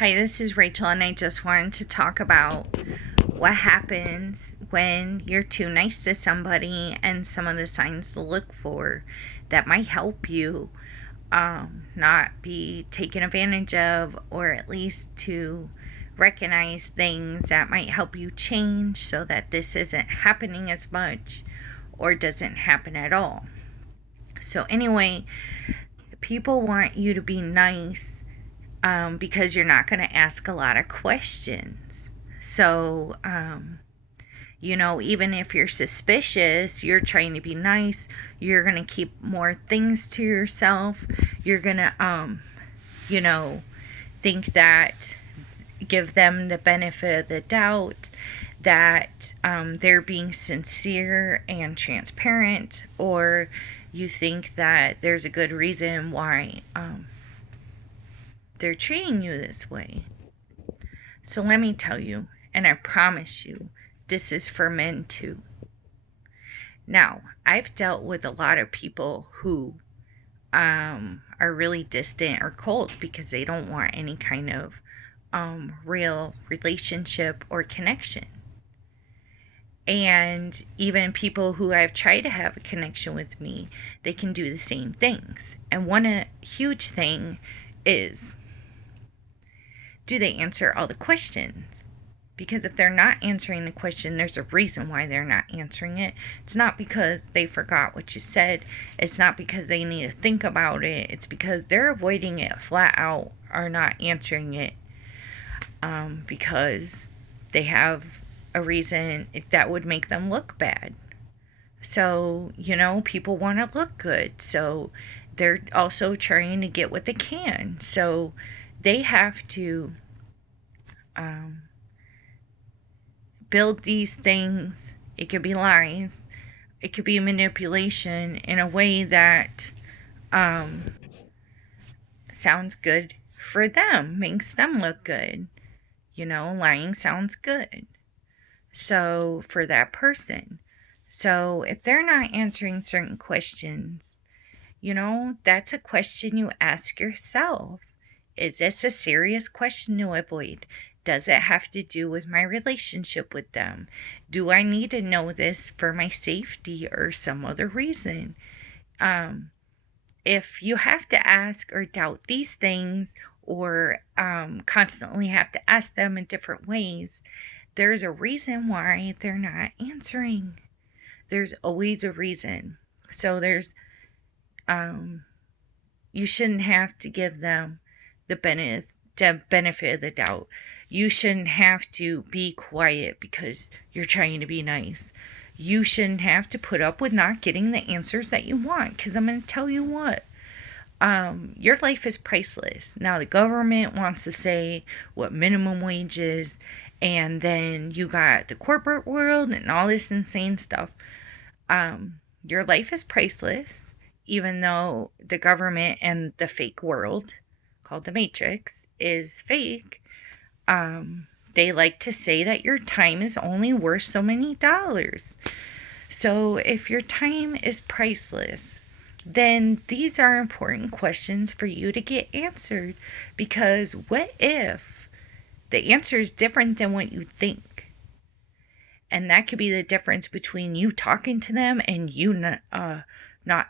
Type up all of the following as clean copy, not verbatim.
Hi, this is Rachel, and I just wanted to talk about what happens when you're too nice to somebody and some of the signs to look for that might help you not be taken advantage of, or at least to recognize things that might help you change so that this isn't happening as much or doesn't happen at all. So, anyway, people want you to be nice because you're not going to ask a lot of questions. So, even if you're suspicious, you're trying to be nice, you're going to keep more things to yourself. You're going to, think that, give them the benefit of the doubt that they're being sincere and transparent, or you think that there's a good reason why they're treating you this way. So let me tell you, and I promise you, this is for men too. Now, I've dealt with a lot of people who are really distant or cold because they don't want any kind of real relationship or connection. And even people who have tried to have a connection with me, they can do the same things. And one huge thing is, do they answer all the questions? Because if they're not answering the question, there's a reason why they're not answering it. It's not because they forgot what you said. It's not because they need to think about it. It's because they're avoiding it flat out, or not answering it because they have a reason that would make them look bad. So, people want to look good. So they're also trying to get what they can. So they have to build these things. It could be lies. It could be manipulation in a way that sounds good for them, makes them look good. Lying sounds good. So for that person. So if they're not answering certain questions, that's a question you ask yourself. Is this a serious question to avoid? Does it have to do with my relationship with them? Do I need to know this for my safety or some other reason? If you have to ask or doubt these things, or constantly have to ask them in different ways, there's a reason why they're not answering. There's always a reason. So you shouldn't have to give them the benefit of the doubt. You shouldn't have to be quiet because you're trying to be nice. You shouldn't have to put up with not getting the answers that you want, because I'm going to tell you what. Your life is priceless. Now, the government wants to say what minimum wage is, and then you got the corporate world and all this insane stuff. Your life is priceless, even though the government and the fake world, called the Matrix, is fake. They like to say that your time is only worth so many dollars. So if your time is priceless, then these are important questions for you to get answered. Because what if the answer is different than what you think? And that could be the difference between you talking to them and you not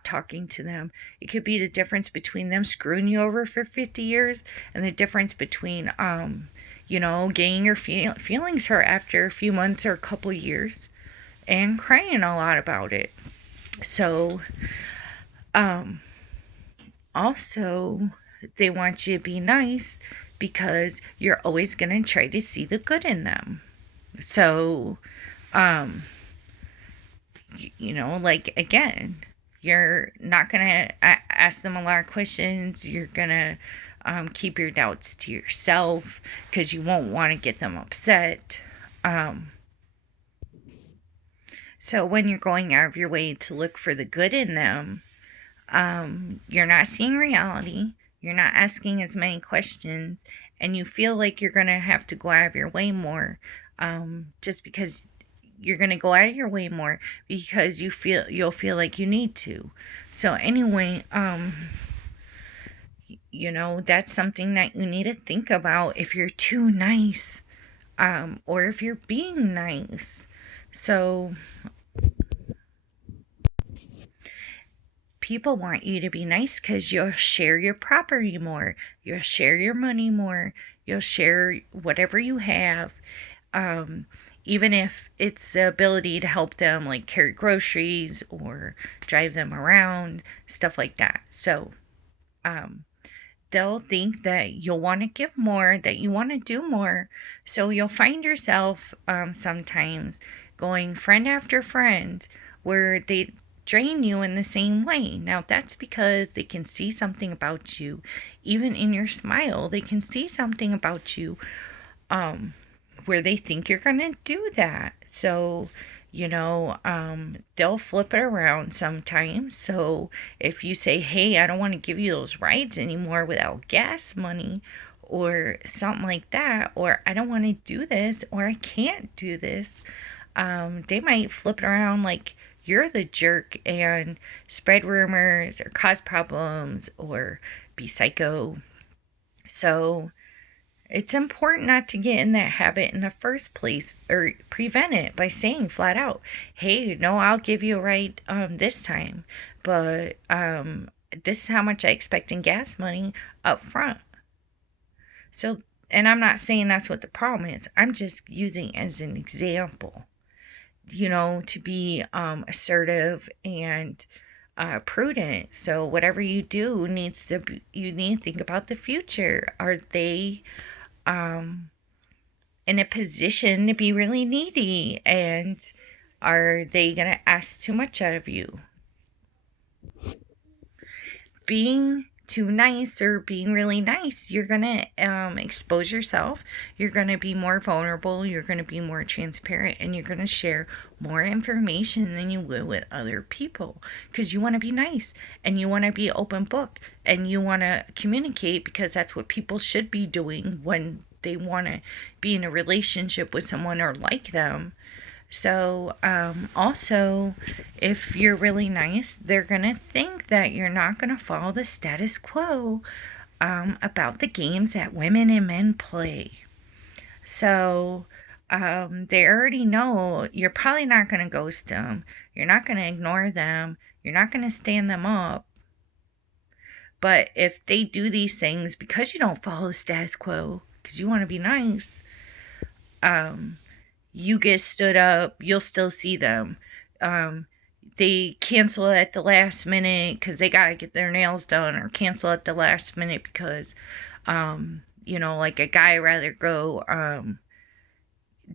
talking to them. It could be the difference between them screwing you over for 50 years and the difference between, getting your feelings hurt after a few months or a couple years and crying a lot about it. So, also, they want you to be nice because you're always going to try to see the good in them. So, again, you're not going to ask them a lot of questions. You're going to keep your doubts to yourself because you won't want to get them upset. So when you're going out of your way to look for the good in them, you're not seeing reality. You're not asking as many questions, and you feel like you're going to have to go out of your way more, just because you're going to go out of your way more because you'll feel like you need to. So anyway, that's something that you need to think about if you're too nice, or if you're being nice. So people want you to be nice because you'll share your property more, you'll share your money more, you'll share whatever you have, um, even if it's the ability to help them, like carry groceries or drive them around, stuff like that. So um, they'll think that you'll want to give more, that you want to do more. So you'll find yourself sometimes going friend after friend where they drain you in the same way. Now, that's because they can see something about you. Even in your smile, they can see something about you where they think you're going to do that. So, they'll flip it around sometimes. So if you say, hey, I don't want to give you those rides anymore without gas money, or something like that, or I don't want to do this, or I can't do this, they might flip it around like you're the jerk and spread rumors or cause problems or be psycho. So it's important not to get in that habit in the first place, or prevent it by saying flat out, hey, no, I'll give you a ride this time, but this is how much I expect in gas money up front. So, and I'm not saying that's what the problem is. I'm just using as an example, to be assertive and prudent. So whatever you do needs to be, you need to think about the future. Are they um in a position to be really needy, and are they going to ask too much out of you? Being too nice or being really nice, you're going to expose yourself, you're going to be more vulnerable, you're going to be more transparent, and you're going to share more information than you will with other people, because you want to be nice and you want to be open book and you want to communicate, because that's what people should be doing when they want to be in a relationship with someone or like them. So, also, if you're really nice, they're going to think that you're not going to follow the status quo about the games that women and men play. So, they already know you're probably not going to ghost them, you're not going to ignore them, you're not going to stand them up. But if they do these things because you don't follow the status quo, because you want to be nice, you get stood up, you'll still see them. They cancel at the last minute because they got to get their nails done, or cancel at the last minute because, like a guy rather go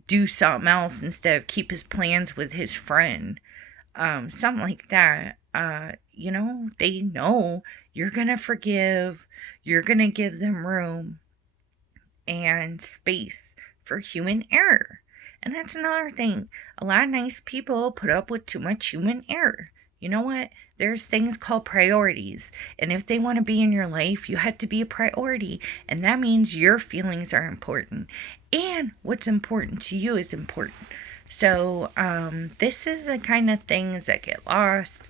do something else instead of keep his plans with his friend. Something like that. They know you're going to forgive, you're going to give them room and space for human error. And that's another thing. A lot of nice people put up with too much human error. You know what? There's things called priorities. And if they want to be in your life, you have to be a priority. And that means your feelings are important. And what's important to you is important. So, this is the kind of things that get lost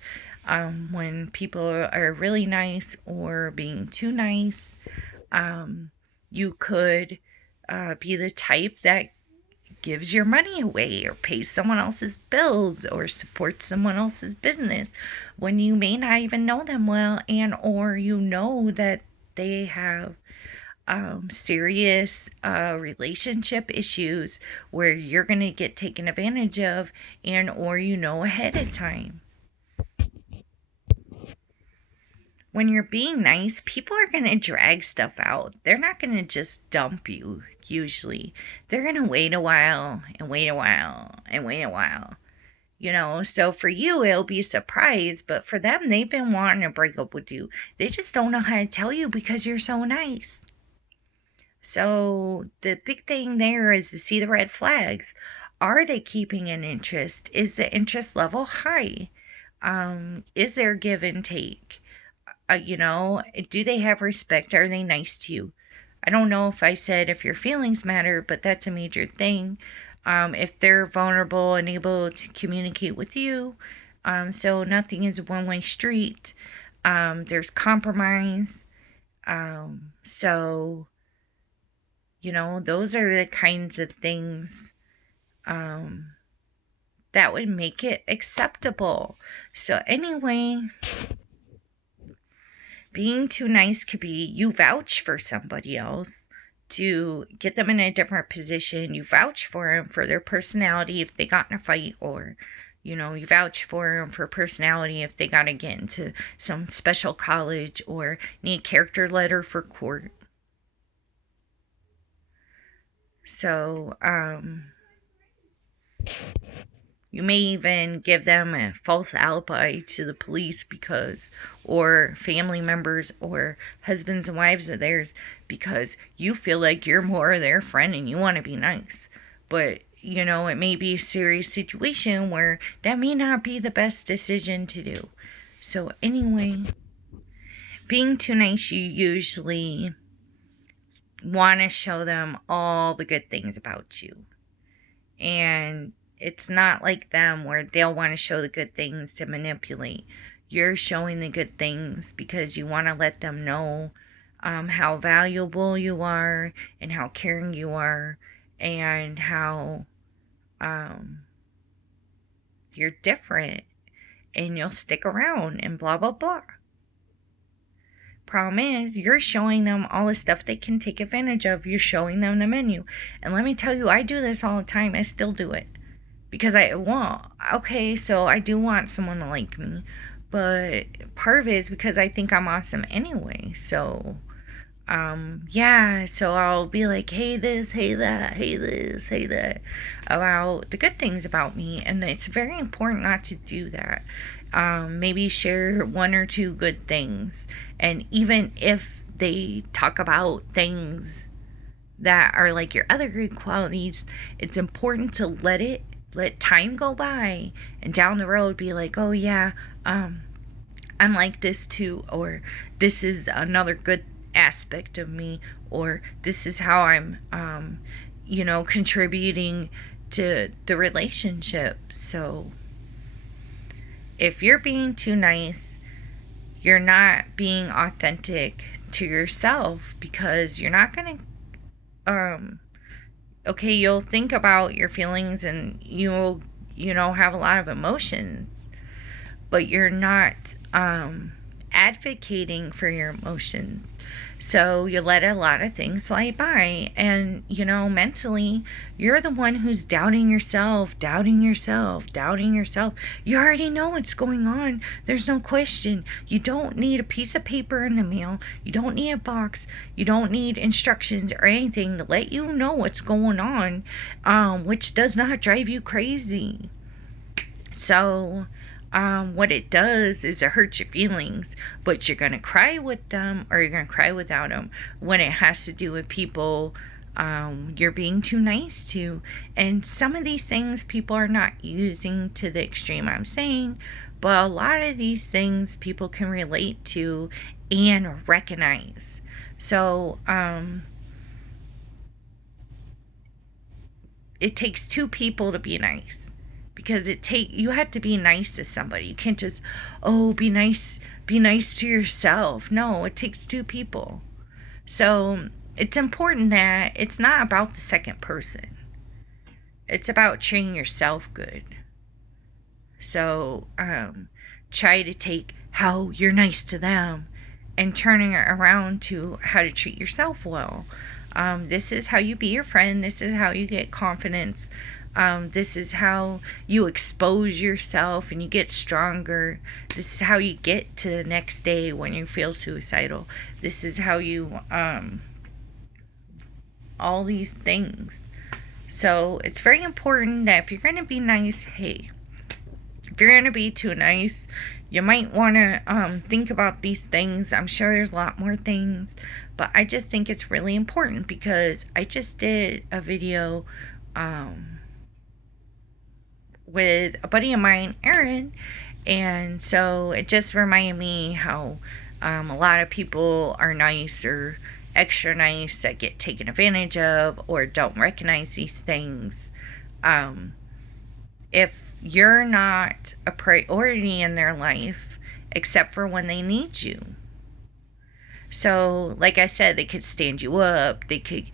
when people are really nice or being too nice. You could be the type that gives your money away or pays someone else's bills or supports someone else's business when you may not even know them well, and or that they have serious relationship issues where you're going to get taken advantage of, and or ahead of time. When you're being nice, people are going to drag stuff out. They're not going to just dump you, usually. They're going to wait a while and wait a while and wait a while. So for you, it'll be a surprise, but for them, they've been wanting to break up with you. They just don't know how to tell you because you're so nice. So the big thing there is to see the red flags. Are they keeping an interest? Is the interest level high? Is there give and take? Do they have respect? Are they nice to you? I don't know if I said if your feelings matter, but that's a major thing. If they're vulnerable and able to communicate with you, so nothing is a one-way street. There's compromise. So, those are the kinds of things that would make it acceptable. So, anyway, being too nice could be you vouch for somebody else to get them in a different position. You vouch for them for their personality if they got in a fight, or you vouch for them for personality if they got to get into some special college or need a character letter for court. So, you may even give them a false alibi to the police or family members or husbands and wives of theirs, because you feel like you're more their friend and you want to be nice. But, it may be a serious situation where that may not be the best decision to do. So anyway, being too nice, you usually want to show them all the good things about you. And it's not like them where they'll want to show the good things to manipulate. You're showing the good things because you want to let them know how valuable you are and how caring you are and how you're different and you'll stick around and blah, blah, blah. Problem is, you're showing them all the stuff they can take advantage of. You're showing them the menu. And let me tell you, I do this all the time. I still do it. Because I do want someone to like me. But part of it is because I think I'm awesome anyway. So, so I'll be like, hey this, hey that, hey this, hey that, about the good things about me. And it's very important not to do that. Maybe share one or two good things. And even if they talk about things that are like your other good qualities, it's important to let time go by and down the road be like, oh yeah, I'm like this too, or this is another good aspect of me, or this is how I'm contributing to the relationship. So if you're being too nice, you're not being authentic to yourself, because you're not going to you'll think about your feelings and you'll have a lot of emotions, but you're not advocating for your emotions. So you let a lot of things slide by, and mentally you're the one who's doubting yourself. You already know what's going on. There's no question. You don't need a piece of paper in the mail. You don't need a box. You don't need instructions or anything to let you know what's going on, which does not drive you crazy. So what it does is it hurts your feelings, but you're going to cry with them or you're going to cry without them when it has to do with people you're being too nice to. And some of these things people are not using to the extreme I'm saying, but a lot of these things people can relate to and recognize. So it takes two people to be nice. Because you have to be nice to somebody. You can't just, be nice to yourself. No, it takes two people. So it's important that it's not about the second person. It's about treating yourself good. So try to take how you're nice to them and turning it around to how to treat yourself well. This is how you be your friend. This is how you get confidence. This is how you expose yourself and you get stronger. This is how you get to the next day when you feel suicidal. This is how you, all these things. So it's very important that if you're going to be nice, hey, if you're going to be too nice, you might want to think about these things. I'm sure there's a lot more things, but I just think it's really important because I just did a video with a buddy of mine, Aaron, and so it just reminded me how a lot of people are nice or extra nice that get taken advantage of or don't recognize these things. If you're not a priority in their life except for when they need you. So, like I said, they could stand you up, they could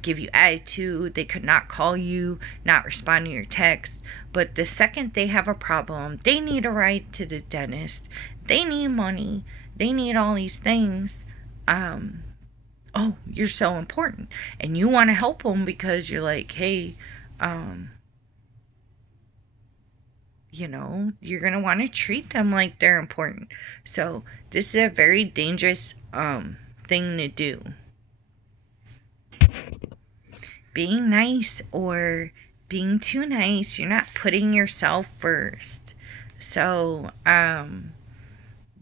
give you attitude, they could not call you, not respond to your text. But the second they have a problem, they need a ride to the dentist, they need money, they need all these things. Oh, you're so important. And you want to help them because you're like, hey, you're going to want to treat them like they're important. So this is a very dangerous thing to do. Being nice or being too nice, you're not putting yourself first. So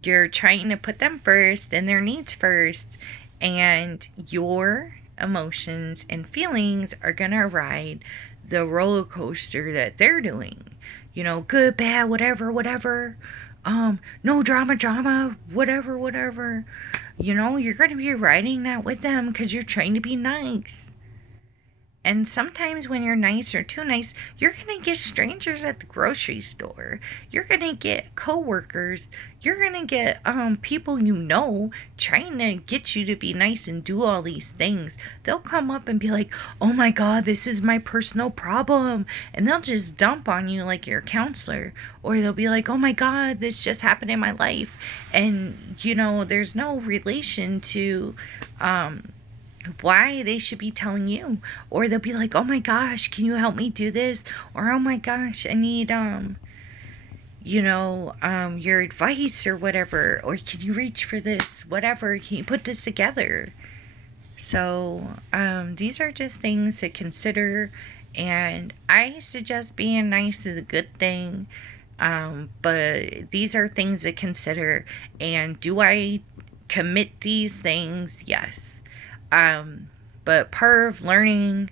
you're trying to put them first and their needs first, and your emotions and feelings are going to ride the roller coaster that they're doing. Good, bad, whatever. No drama, whatever. You're going to be riding that with them because you're trying to be nice. And sometimes when you're nice or too nice, you're going to get strangers at the grocery store. You're going to get coworkers. You're going to get people trying to get you to be nice and do all these things. They'll come up and be like, oh my God, this is my personal problem. And they'll just dump on you like you're a counselor. Or they'll be like, oh my God, this just happened in my life. And, there's no relation to why they should be telling you. Or they'll be like, oh my gosh, can you help me do this? Or oh my gosh, I need your advice or whatever. Or can you reach for this? Whatever, can you put this together? So these are just things to consider, and I suggest being nice is a good thing, but these are things to consider. And do I commit these things? Yes. But part of learning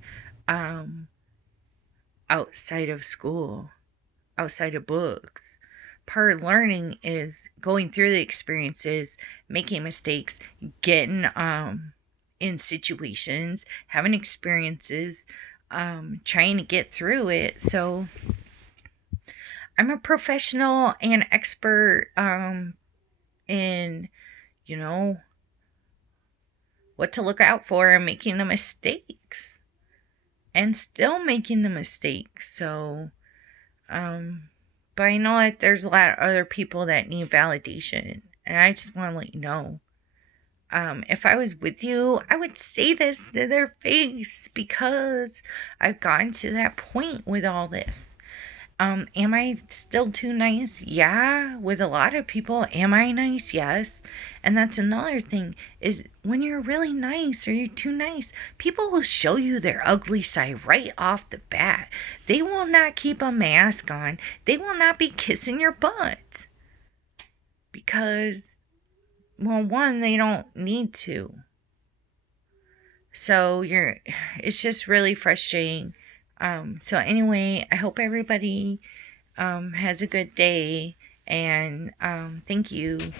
outside of school, outside of books, part of learning is going through the experiences, making mistakes, getting in situations, having experiences, trying to get through it. So I'm a professional and expert in what to look out for and making the mistakes and still making the mistakes. So but I know that there's a lot of other people that need validation, and I just want to let you know, if I was with you, I would say this to their face, because I've gotten to that point with all this. Am I still too nice? Yeah. With a lot of people, am I nice? Yes. And that's another thing, is when you're really nice or you're too nice, people will show you their ugly side right off the bat. They will not keep a mask on. They will not be kissing your butt. Because, well, one, they don't need to. So it's just really frustrating. So anyway, I hope everybody has a good day, and thank you.